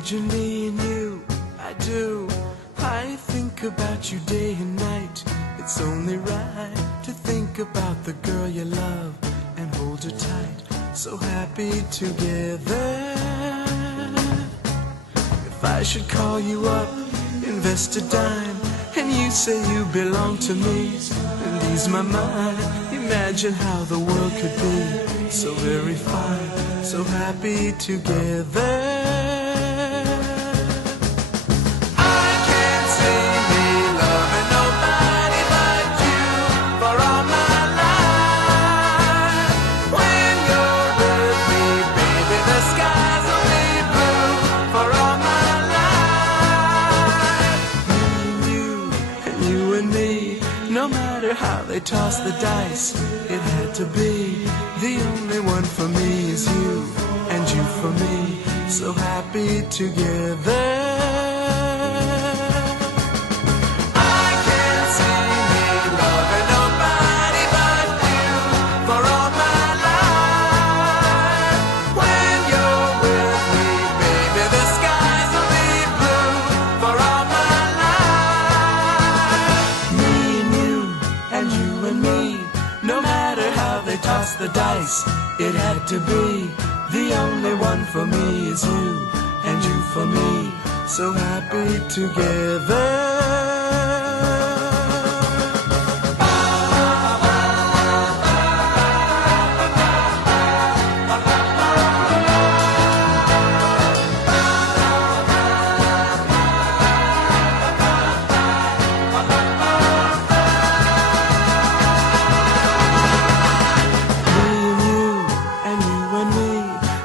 Imagine me and you, I do. I think about you day and night. It's only right to think about the girl you love and hold her tight. So happy together. If I should call you up, invest a dime, and you say you belong to me, and ease my mind. Imagine how the world could be so very fine, so happy together. No matter how they toss the dice, it had to be. The only one for me is you, and you for me, so happy together. No matter how they toss the dice, it had to be. The only one for me is you, and you for me, so happy together.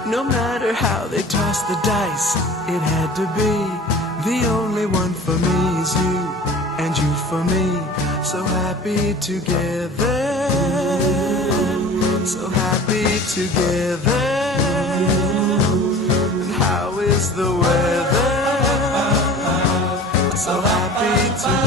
No matter how they toss the dice, it had to be. The only one for me is you, and you for me, so happy together. So happy together. And how is the weather? So happy together.